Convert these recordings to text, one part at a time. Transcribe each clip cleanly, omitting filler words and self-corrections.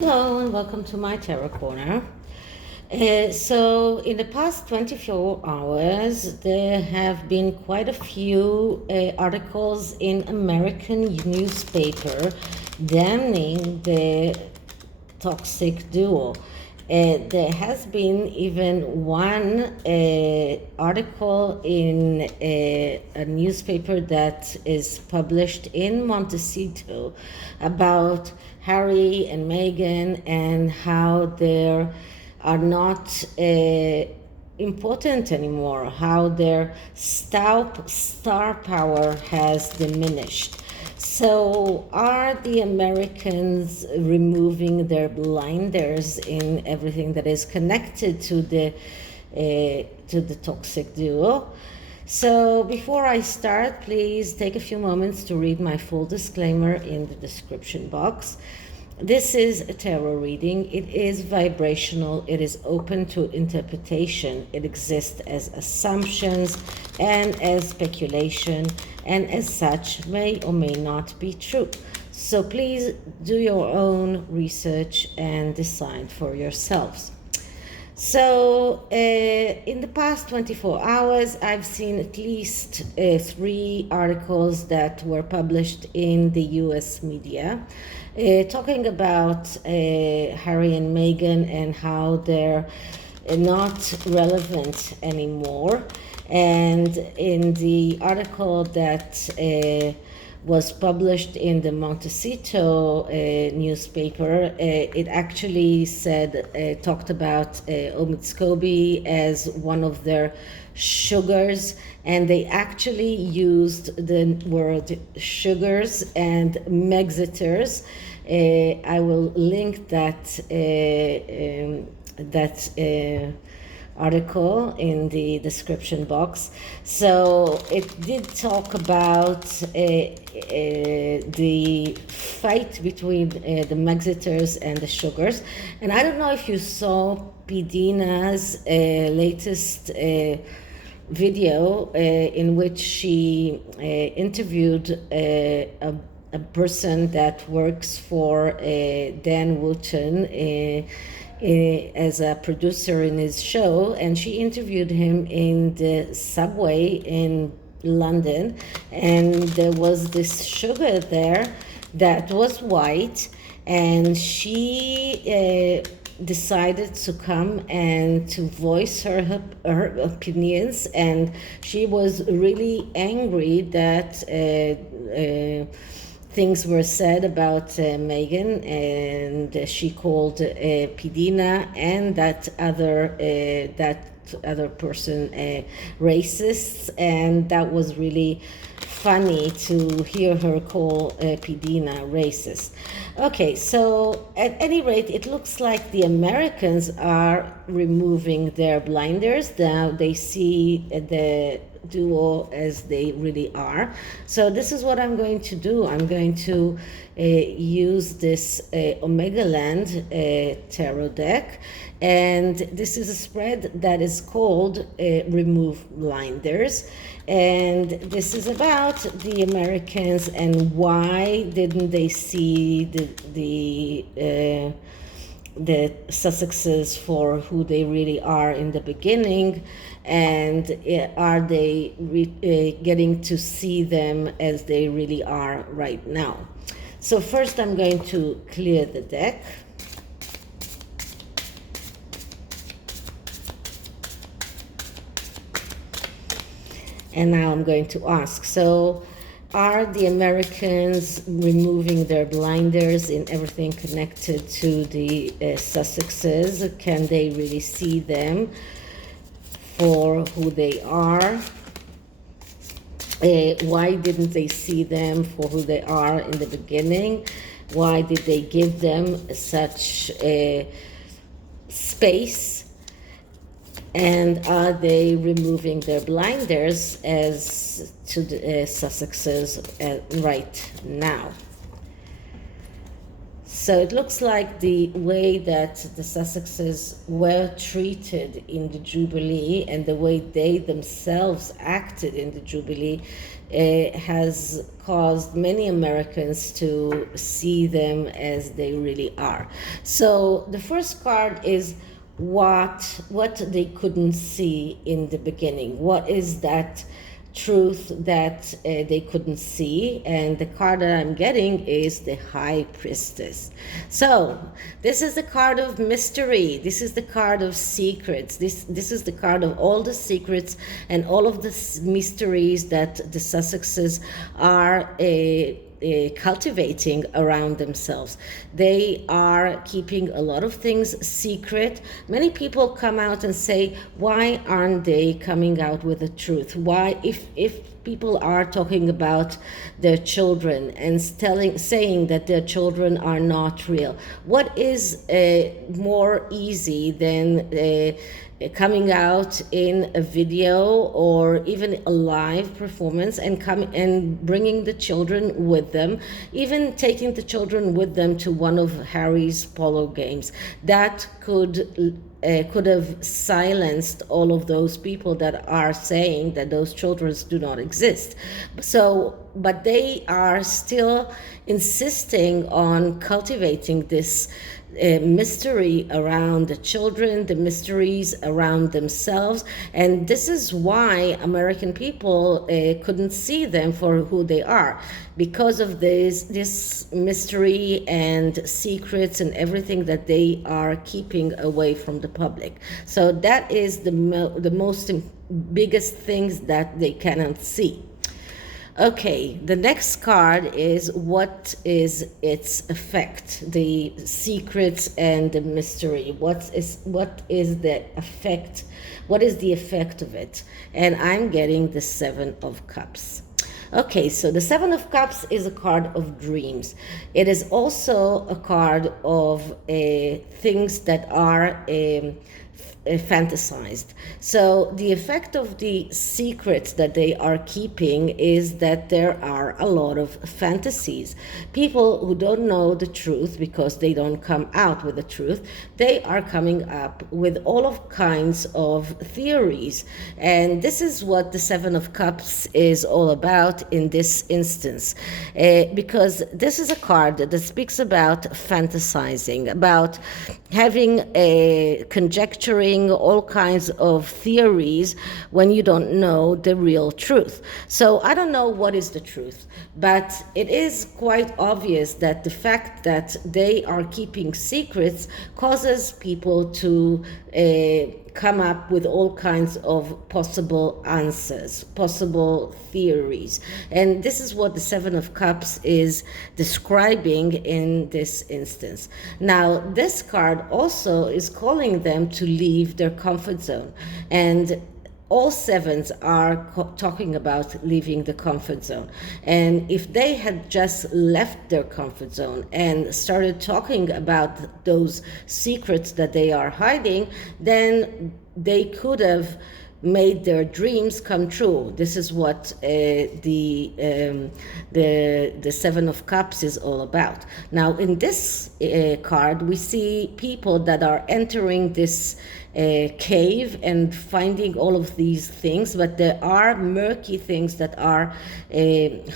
Hello and welcome to my Tarot Corner. So in the past 24 hours, there have been quite a few articles in American newspaper damning the toxic duo. There has been even one article in a newspaper that is published in Montecito about Harry and Meghan and how they are not important anymore, how their star power has diminished. So are the Americans removing their blinders in everything that is connected to the toxic duo? So before I start, please take a few moments to read my full disclaimer in the description box. This is a tarot reading. It is vibrational. It is open to interpretation. It exists as assumptions and as speculation, and as such may or may not be true. So please do your own research and decide for yourselves. So in the past 24 hours, I've seen at least 3 articles that were published in the US media talking about Harry and Meghan and how they're not relevant anymore. And in the article that was published in the Montecito newspaper, it actually said, talked about Omegscoby as one of their sugars, and they actually used the word sugars and megators. I will link that article in the description box. So it did talk about the fight between the megators and the sugars. And I don't know if you saw Pidina's latest video in which she interviewed a person that works for Dan Wootton as a producer in his show, and she interviewed him in the subway in London, and there was this sugar there that was white, and she decided to come and to voice her opinions, and she was really angry that things were said about Meghan, and she called Pidina and that other person racists, and that was really funny to hear her call Pidina racist. Okay, so at any rate, it looks like the Americans are removing their blinders. Now they see the duo as they really are. So this is what I'm going to do. I'm going to use this OMEGALAND tarot deck, and this is a spread that is called Remove Blinders, and this is about the Americans and why didn't they see the Sussexes for who they really are in the beginning, and are they getting to see them as they really are right now. So first I'm going to clear the deck. And now I'm going to ask, so are the Americans removing their blinders in everything connected to the Sussexes? Can they really see them for who they are? Why didn't they see them for who they are in the beginning? Why did they give them such space? And are they removing their blinders as to the Sussexes right now? So it looks like the way that the Sussexes were treated in the Jubilee and the way they themselves acted in the Jubilee has caused many Americans to see them as they really are. So the first card is what they couldn't see in the beginning. What is that truth that they couldn't see? And the card that I'm getting is the High Priestess. So this is the card of mystery. This is the card of secrets. This is the card of all the secrets and all of the mysteries that the Sussexes are cultivating around themselves. They are keeping a lot of things secret. Many people come out and say, why aren't they coming out with the truth? Why, if people are talking about their children and saying that their children are not real, what is more easy than coming out in a video or even a live performance and bringing the children with them, even taking the children with them to one of Harry's polo games? That could have silenced all of those people that are saying that those children do not exist. But they are still insisting on cultivating this mystery around the children, the mysteries around themselves, and this is why American people couldn't see them for who they are, because of this mystery and secrets and everything that they are keeping away from the public. So that is the most biggest things that they cannot see. Okay, the next card is what is its effect, the secrets and the mystery. What is the effect? What is the effect of it? And I'm getting the Seven of Cups. Okay, so the Seven of Cups is a card of dreams. It is also a card of things that are fantasized. So the effect of the secrets that they are keeping is that there are a lot of fantasies. People who don't know the truth because they don't come out with the truth, they are coming up with all of kinds of theories. And this is what the Seven of Cups is all about in this instance, because this is a card that speaks about fantasizing, about having a conjecturing all kinds of theories when you don't know the real truth. So I don't know what is the truth, but it is quite obvious that the fact that they are keeping secrets causes people to come up with all kinds of possible answers, possible theories. And this is what the Seven of Cups is describing in this instance. Now, this card also is calling them to leave their comfort zone. And all sevens are talking about leaving the comfort zone. And if they had just left their comfort zone and started talking about those secrets that they are hiding, then they could have made their dreams come true. This is what the Seven of Cups is all about. Now, in this card, we see people that are entering this cave and finding all of these things, but there are murky things that are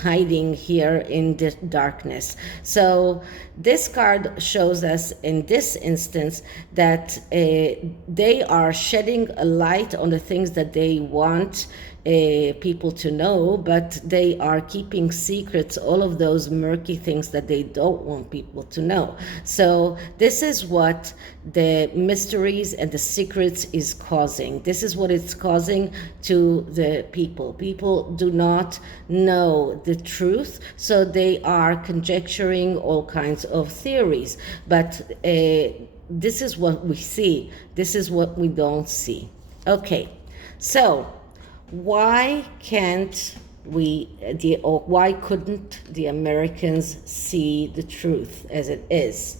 hiding here in the darkness. So this card shows us in this instance that they are shedding a light on the things that they want people to know, but they are keeping secrets, all of those murky things that they don't want people to know. So this is what the mysteries and the secrets is causing. This is what it's causing to the people. People do not know the truth, so they are conjecturing all kinds of theories. But this is what we see. This is what we don't see. Okay, so why couldn't the Americans see the truth as it is?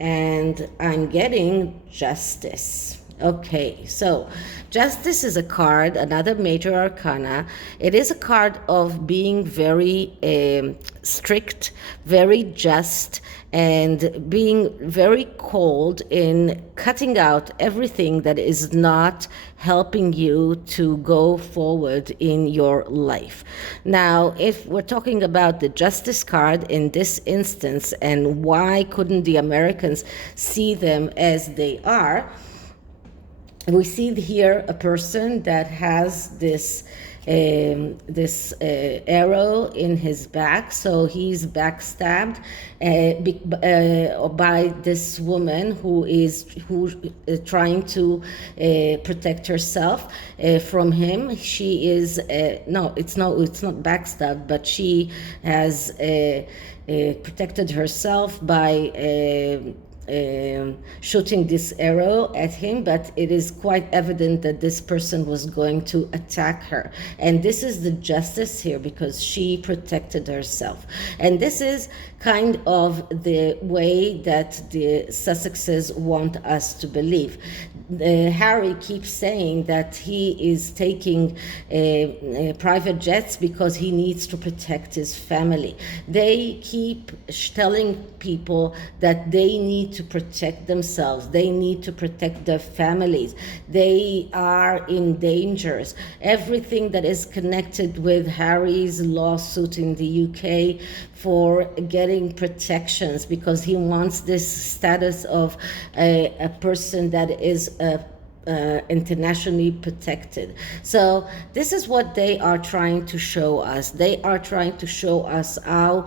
And I'm getting Justice. Okay, so Justice is a card, another major arcana. It is a card of being very strict, very just, and being very cold in cutting out everything that is not helping you to go forward in your life. Now, if we're talking about the Justice card in this instance, and why couldn't the Americans see them as they are, we see here a person that has this arrow in his back, so he's backstabbed by this woman who is trying to protect herself from him. She is no, it's not backstabbed, but she has protected herself by shooting this arrow at him, but it is quite evident that this person was going to attack her. And this is the justice here because she protected herself. And this is kind of the way that the Sussexes want us to believe. Harry keeps saying that he is taking private jets because he needs to protect his family. They keep telling people that they need to protect themselves. They need to protect their families. They are in dangers. Everything that is connected with Harry's lawsuit in the UK for getting protections, because he wants this status of a person that is internationally protected. So this is what they are trying to show us. They are trying to show us how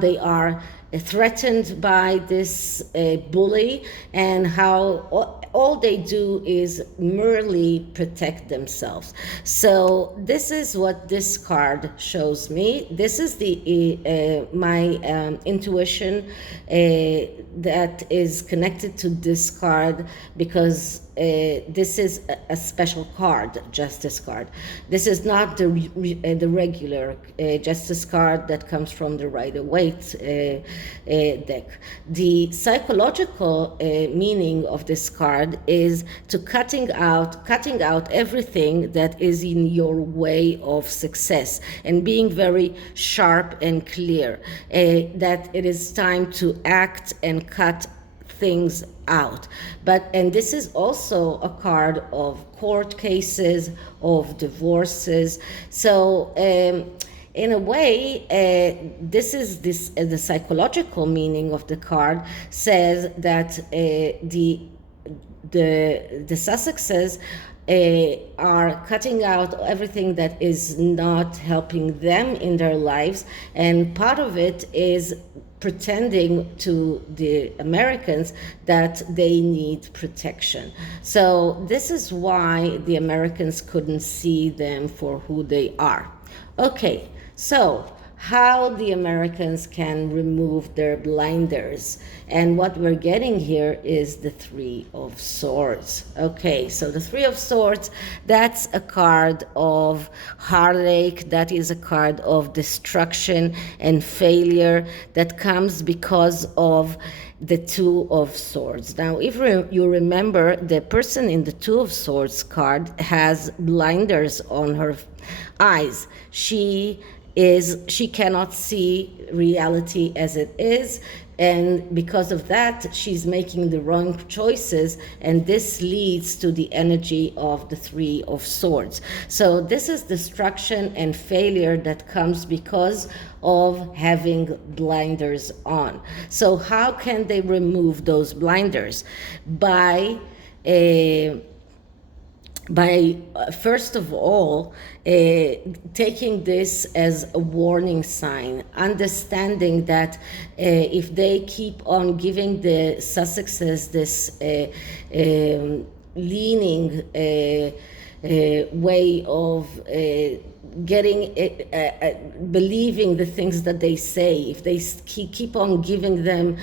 they are threatened by this bully, and how all they do is merely protect themselves. So this is what this card shows me. This is the my intuition that is connected to this card, because this is a special card, Justice card. This is not the regular Justice card that comes from the Rider-Waite deck. The psychological meaning of this card is to cutting out everything that is in your way of success, and being very sharp and clear, that it is time to act and cut things out. And this is also a card of court cases, of divorces. So in a way, the psychological meaning of the card says that the Sussexes are cutting out everything that is not helping them in their lives, and part of it is pretending to the Americans that they need protection. So this is why the Americans couldn't see them for who they are. Okay, so how the Americans can remove their blinders. And what we're getting here is the Three of Swords. Okay, so the Three of Swords, that's a card of heartache. That is a card of destruction and failure that comes because of the Two of Swords. Now, if you remember, the person in the Two of Swords card has blinders on her eyes. She cannot see reality as it is, and because of that she's making the wrong choices, and this leads to the energy of the Three of Swords. So this is destruction and failure that comes because of having blinders on. So how can they remove those blinders? By first of all, taking this as a warning sign, understanding that if they keep on giving the Sussexes this leaning way of getting believing the things that they say, if they keep on giving them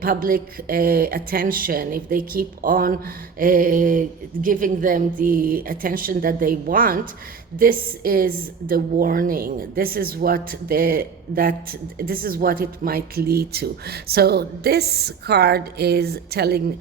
public attention, if they keep on giving them the attention that they want, this is the warning. This is what this is what it might lead to. So this card is telling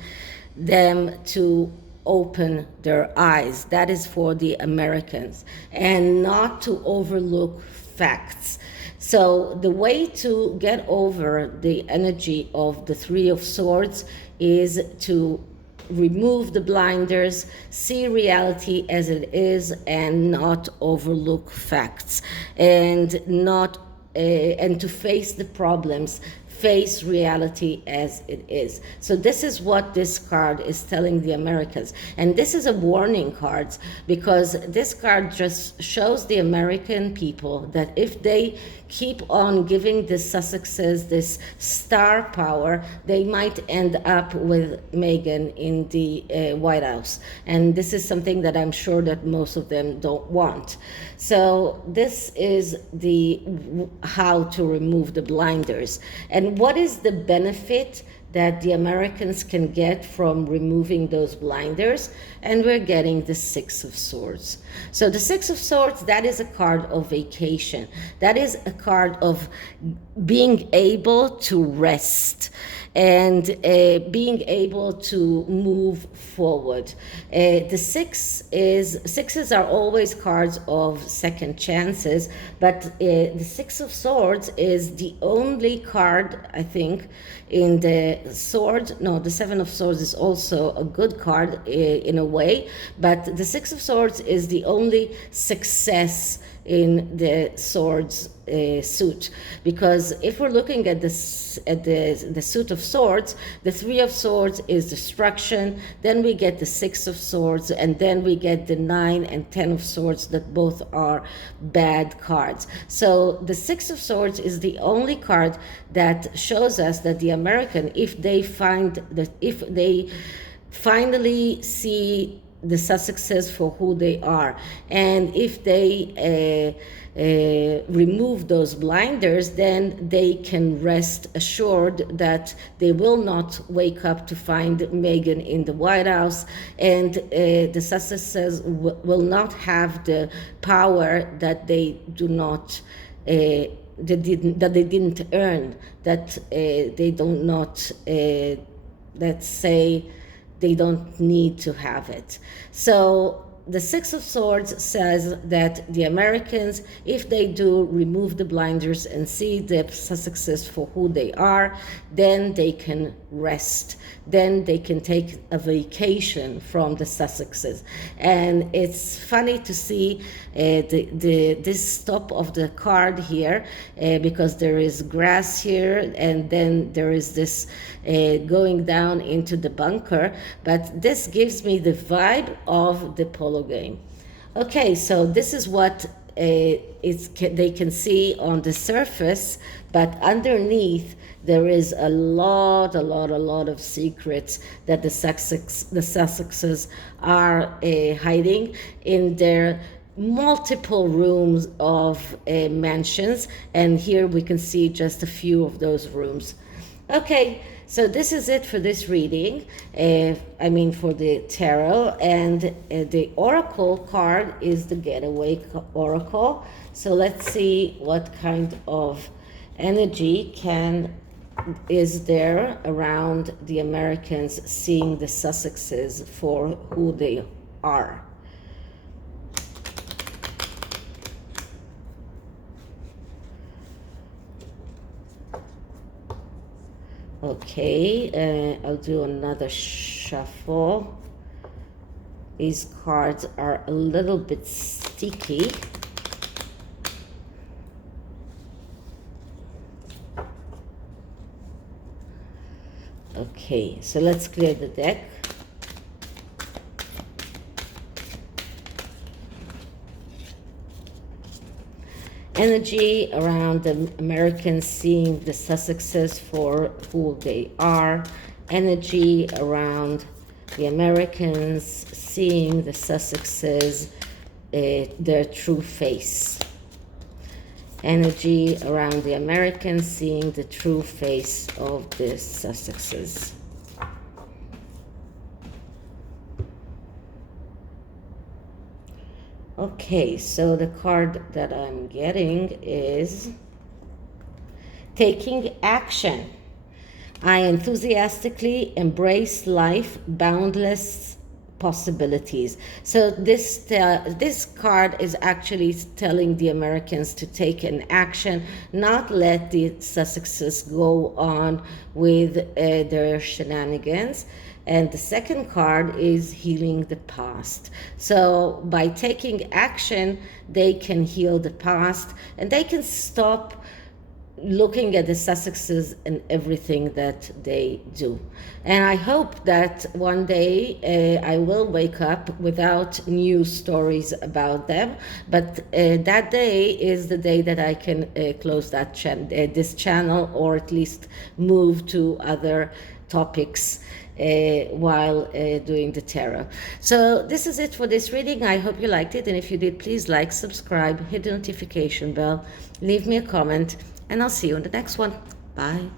them to open their eyes. That is for the Americans, and not to overlook facts. So the way to get over the energy of the Three of Swords is to remove the blinders, see reality as it is, and not overlook facts, and not and to face the problems, face reality as it is. So this is what this card is telling the Americans. And this is a warning card, because this card just shows the American people that if they keep on giving the Sussexes this star power, they might end up with Meghan in the White House. And this is something that I'm sure that most of them don't want. So this is the how to remove the blinders. And what is the benefit that the Americans can get from removing those blinders? And we're getting the Six of Swords. So the Six of Swords, that is a card of vacation. That is a card of being able to rest and being able to move forward. The sixes are always cards of second chances, but the Six of Swords is the only card, I think, in the sword. No, the Seven of Swords is also a good card in a way, but the Six of Swords is the only success in the swords suit, because if we're looking at the suit of swords, the Three of Swords is destruction, then we get the Six of Swords, and then we get the Nine and Ten of Swords, that both are bad cards. So the Six of Swords is the only card that shows us that the American, if they finally see the Sussexes for who they are, and if they remove those blinders, then they can rest assured that they will not wake up to find Meghan in the White House, and the Sussexes will not have the power that they do not that they didn't earn, that they do not let's say they don't need to have it. So the Six of Swords says that the Americans, if they do remove the blinders and see the Sussexes for who they are, then they can rest. Then they can take a vacation from the Sussexes. And it's funny to see this top of the card here, because there is grass here, and then there is this going down into the bunker. But this gives me the vibe of the polo game. Okay, so this is what they can see on the surface, but underneath there is a lot of secrets that the Sussexes are hiding in their multiple rooms of mansions, and here we can see just a few of those rooms. Okay, so this is it for this reading, for the tarot, and the oracle card is the Getaway oracle. So let's see what kind of energy is there around the Americans seeing the Sussexes for who they are. Okay, I'll do another shuffle. These cards are a little bit sticky. Okay, so let's clear the deck. Energy around the Americans seeing the Sussexes for who they are. Energy around the Americans seeing the Sussexes, their true face. Energy around the Americans seeing the true face of the Sussexes. Okay, so the card that I'm getting is taking action. I enthusiastically embrace life, boundless possibilities. So this card is actually telling the Americans to take an action, not let the Sussexes go on with their shenanigans. And the second card is healing the past. So by taking action, they can heal the past, and they can stop looking at the Sussexes and everything that they do. And I hope that one day I will wake up without new stories about them, but that day is the day that I can close that this channel, or at least move to other topics while doing the tarot. So this is it for this reading. I hope you liked it, and if you did, please like, subscribe, hit the notification bell, leave me a comment, and I'll see you in the next one. Bye.